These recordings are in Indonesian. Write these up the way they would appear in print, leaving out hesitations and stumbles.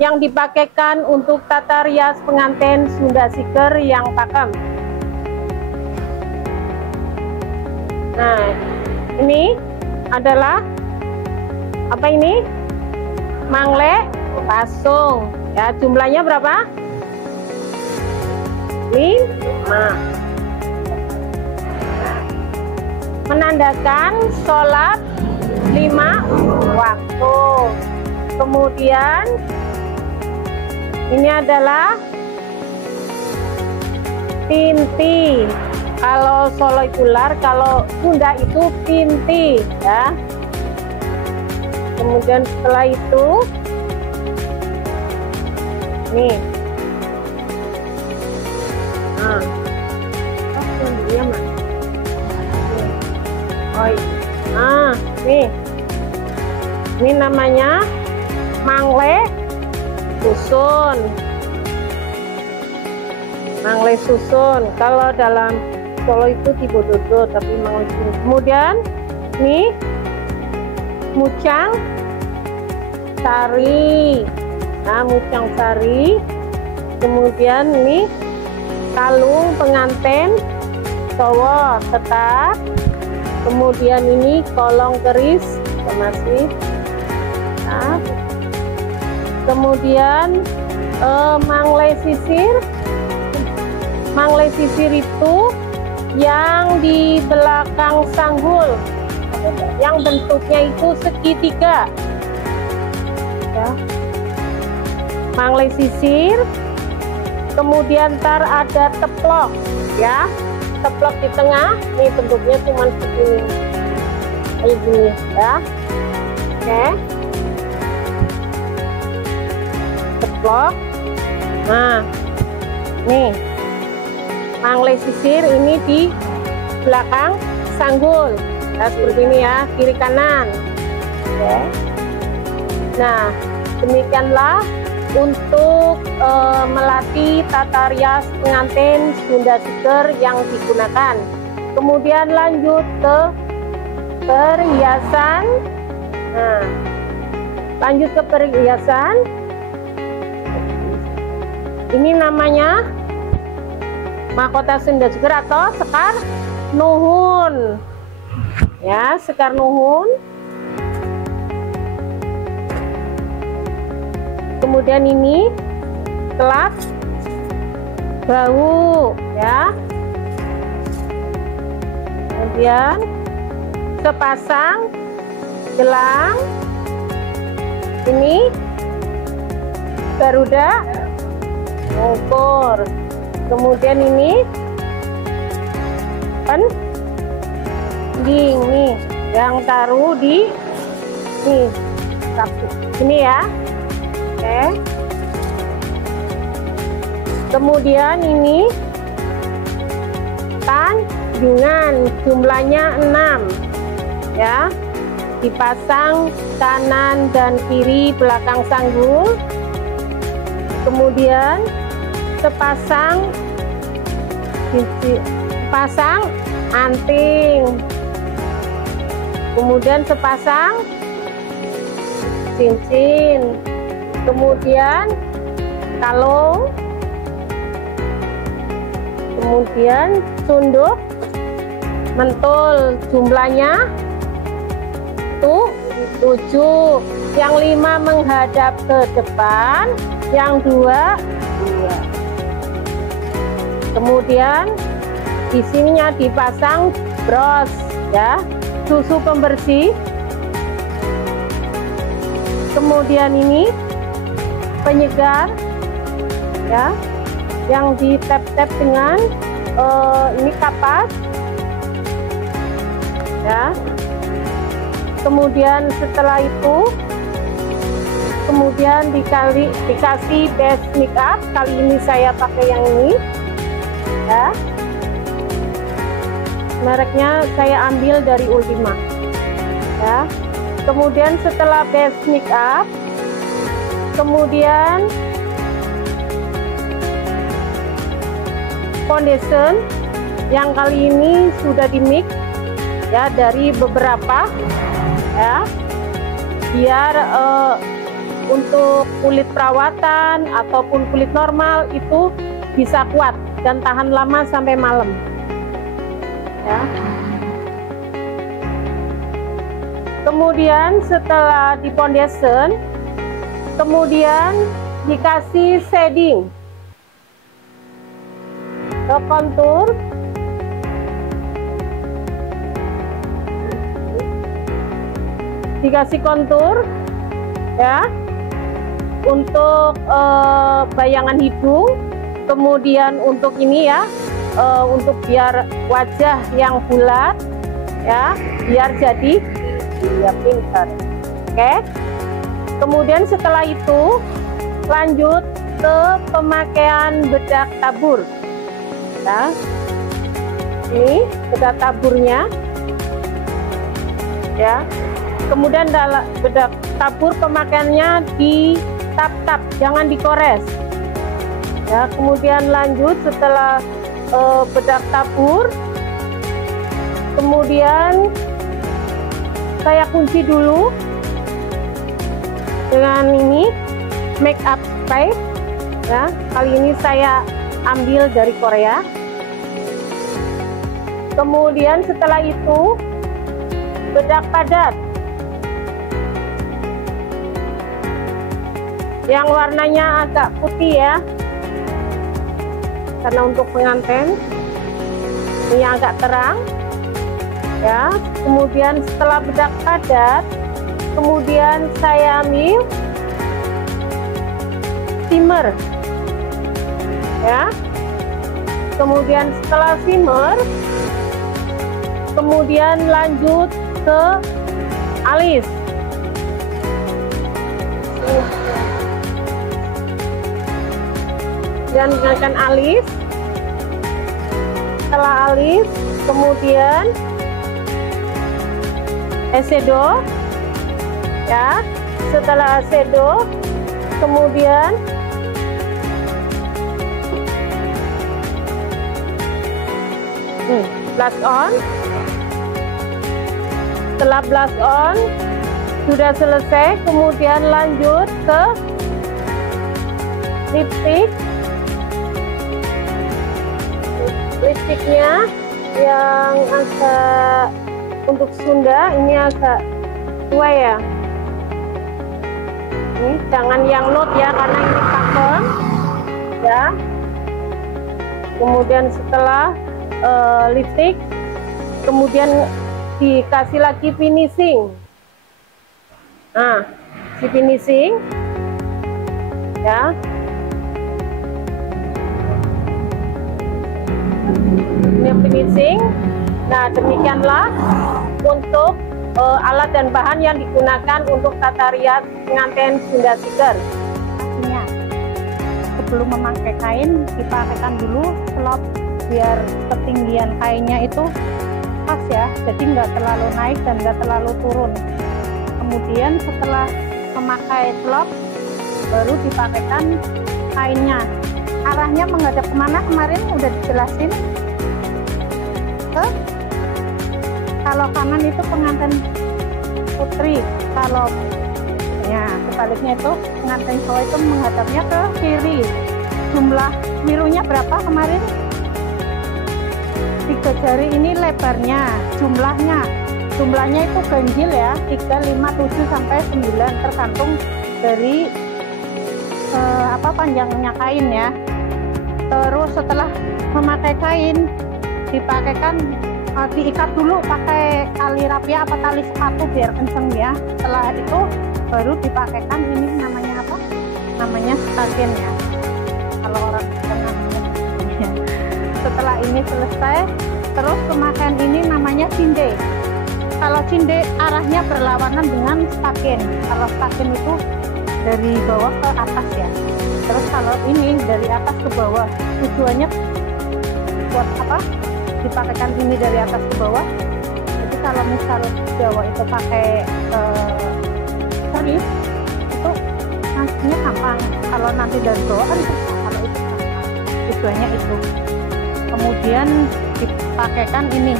yang dipakaikan untuk tata rias pengantin Sunda Siger yang pakem. Nah, ini adalah apa ini? Mangle pasung. Ya, jumlahnya berapa? 5. Menandakan sholat 5 waktu. Kemudian ini adalah pinti. Kalau Solo itu lar, kalau Sunda itu pinti, ya. Kemudian setelah itu, nih, dia mana? Oh, nih, ini namanya mangle susun. Mangle susun. Kalau dalam Solo itu Tibododo, tapi mangle susun. Kemudian nih mucang sari. Nah, mucang sari. Kemudian ini kalung pengantin Sowo tetap. Kemudian ini kolong keris masih. Nah, kemudian mangle sisir. Mangle sisir itu yang di belakang sanggul, yang bentuknya itu segitiga, ya. Mangle sisir. Kemudian ntar ada teplok, ya, teplok di tengah. Ini bentuknya cuma segini, kayak gini, ya. Oke, teplok. Nah, nih mangle sisir ini di belakang sanggul, nah, seperti ini ya, kiri kanan. Oke. Nah, demikianlah untuk melatih tata rias pengantin Sunda Siger yang digunakan. Kemudian lanjut ke perhiasan. Nah, lanjut ke perhiasan. Ini namanya mahkota Sunda Siger atau sekar nuhun, ya, sekar nuhun. Kemudian ini kelap bau, ya. Kemudian sepasang gelang. Ini Garuda ukur. Kemudian ini pending nih yang taruh di nih ini ya. Oke. Kemudian ini tanjungan, jumlahnya 6, ya, dipasang kanan dan kiri belakang sanggul. Kemudian sepasang anting, kemudian sepasang cincin, kemudian kalung, kemudian sunduk mentul, jumlahnya 7, yang 5 menghadap ke depan, yang 2. Kemudian di sininya dipasang bros, ya, susu pembersih. Kemudian ini penyegar, ya, yang ditap-tap dengan ini kapas, ya. Kemudian setelah itu kemudian dikasih base make up. Kali ini saya pakai yang ini, ya. Mereknya saya ambil dari Ultima, ya. Kemudian setelah base make up, kemudian foundation yang kali ini sudah di mix, ya, dari beberapa, ya, biar untuk kulit perawatan ataupun kulit normal itu bisa kuat dan tahan lama sampai malam ya. Kemudian setelah di foundation, kemudian dikasih shading ke kontur, dikasih kontur ya untuk bayangan hidung, kemudian untuk ini ya untuk biar wajah yang bulat ya, biar jadi ya pintar. Oke. Kemudian setelah itu lanjut ke pemakaian bedak tabur ya. Ini bedak taburnya ya. Kemudian dalam bedak tabur pemakaiannya di tap-tap, jangan dikores ya. Kemudian lanjut setelah bedak tabur, kemudian saya kunci dulu dengan ini make up spray ya. Kali ini saya ambil dari Korea. Kemudian setelah itu bedak padat yang warnanya agak putih ya, karena untuk pengantin ini agak terang ya. Kemudian setelah bedak padat, kemudian saya ambil shimmer ya. Kemudian setelah shimmer, kemudian lanjut ke alis. Dan gunakan alis. Setelah alis, kemudian eyeshadow ya. Setelah eyeshadow, kemudian blush on. Setelah blush on sudah selesai, kemudian lanjut ke lipstick. Lipstiknya yang agak untuk Sunda ini agak tua ya. Ini jangan yang nude ya, karena ini pakem ya. Kemudian setelah lipstick, kemudian dikasih lagi finishing. Nah, si finishing ya. Ini finishing. Nah, demikianlah untuk alat dan bahan yang digunakan untuk tata rias pengantin Sunda Siger. Pastinya sebelum memakai kain dipakaikan dulu selop biar ketinggian kainnya itu pas ya, jadi nggak terlalu naik dan nggak terlalu turun. Kemudian setelah memakai selop baru dipakaikan kainnya. Arahnya menghadap kemana kemarin udah dijelasin. Kalau kanan itu pengantin putri, kalau ya sebaliknya itu pengantin cowok itu menghadapnya ke kiri. Jumlah birunya berapa kemarin? 3 jari ini lebarnya, jumlahnya itu ganjil ya, 3, 5, 7 sampai 9 tergantung dari panjangnya kain ya. Terus setelah memakai kain dipakaikan diikat dulu pakai tali rapia apa tali sepatu biar kenceng ya. Setelah itu baru dipakaikan ini namanya apa? Namanya stagen ya. Kalau orang namanya. Setelah ini selesai, terus pemakaian ini namanya cinde. Kalau cinde arahnya berlawanan dengan stagen. Kalau stagen itu dari bawah ke atas ya. Terus kalau ini dari atas ke bawah. Tujuannya buat apa? Dipakaikan ini dari atas ke bawah. Jadi kalau misal Jawa itu pakai serif itu nantinya gampang. Kalau nanti dari bawah kan susah. Kalau itu gampang. Tujuannya itu. Kemudian dipakaikan ini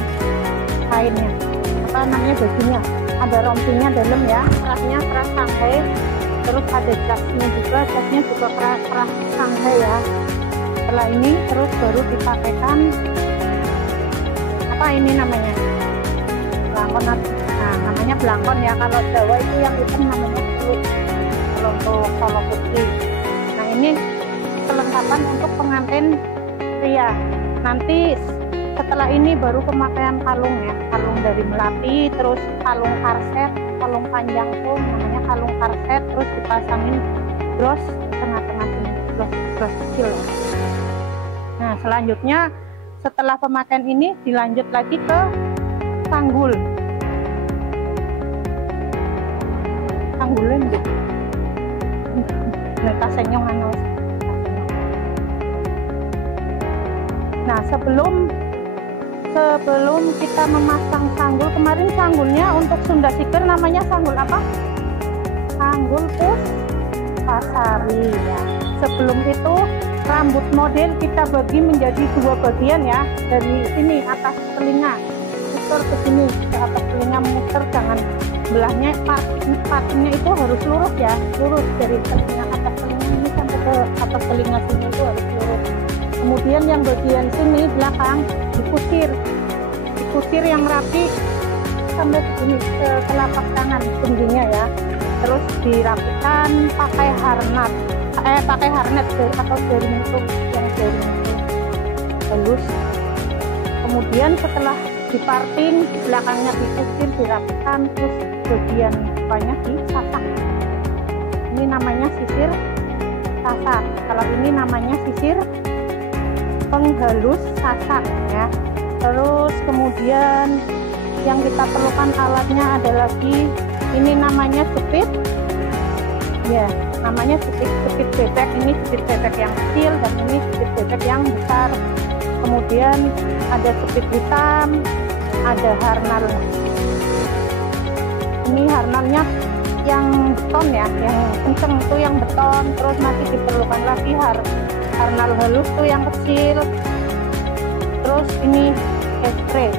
kainnya, apa namanya, bajunya ada rompinya dalam ya, kerasnya keras sampai terus ada jasnya juga keras santai ya. Setelah ini terus baru dipakaikan apa ini namanya, belangkon. Nah namanya belangkon ya, kalau Jawa itu yang hitam namanya celup kalau untuk solo putri. Nah ini kelengkapan untuk pengantin pria. Nanti setelah ini baru pemakaian kalung ya, kalung dari melati, terus kalung karset, kalung panjang tuh namanya kalung karset, terus dipasangin bros tengah-tengah sini, bros kecil ya. Nah selanjutnya setelah pemakaian ini dilanjut lagi ke sanggul. Sanggulnya nih, kasenyong anu. Nah sebelum kita memasang sanggul, kemarin sanggulnya untuk Sunda Siger namanya sanggul apa? Sanggul Puspasari ya. Sebelum itu rambut model kita bagi menjadi 2 bagian ya, dari sini atas telinga muter ke sini ke atas telinga, muter, jangan belahnya, partinya itu harus lurus ya, lurus dari telinga atas telinga ini sampai ke atas telinga sini itu harus lurus. Kemudian yang bagian sini belakang dikusir yang rapi sampai segini ke telapak tangan tingginya ya. Terus dirapikan pakai harnat atau jaring itu, yang jaring itu halus. Kemudian setelah diparting, belakangnya dikusir, dirapikan, terus bagian depannya disasak. Ini namanya sisir sasak. Kalau ini namanya sisir penghalus sasak ya. Terus kemudian yang kita perlukan alatnya ada lagi, ini namanya jepit ya, namanya jepit bebek. Ini jepit bebek yang kecil dan ini jepit bebek yang besar. Kemudian ada jepit hitam, ada harnal. Ini harnalnya yang beton ya, yang kenceng itu yang beton. Terus masih diperlukan lagi harnal halus tuh yang kecil. Terus ini spray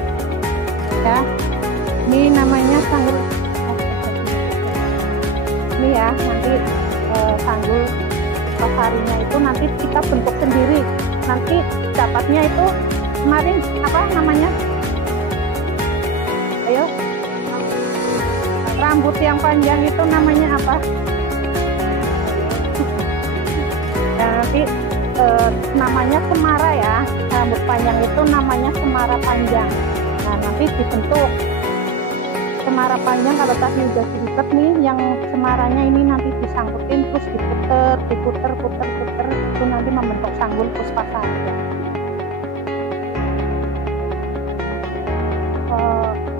ya, ini namanya sanggul. Ini ya nanti sanggul pasarinya itu nanti kita bentuk sendiri. Nanti dapatnya itu kemarin apa namanya, ayo, rambut yang panjang itu namanya apa ya, nanti namanya semara ya, rambut panjang itu namanya semara panjang. Nah nanti dibentuk semara panjang. Kalau tadi udah diikat nih, yang semaranya ini nanti disangkutin, terus diputer itu nanti membentuk sanggul Puspasari ya.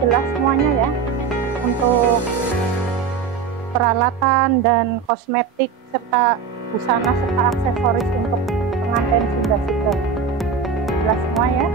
Jelas semuanya ya untuk peralatan dan kosmetik serta busana serta aksesoris untuk pengantin Sunda Siger. Jelas semua ya.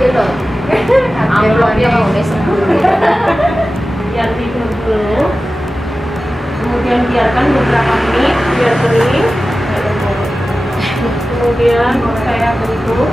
Amplopnya mau Biar tidur dulu. Kemudian biarkan beberapa menit biar kering. Kemudian saya bentuk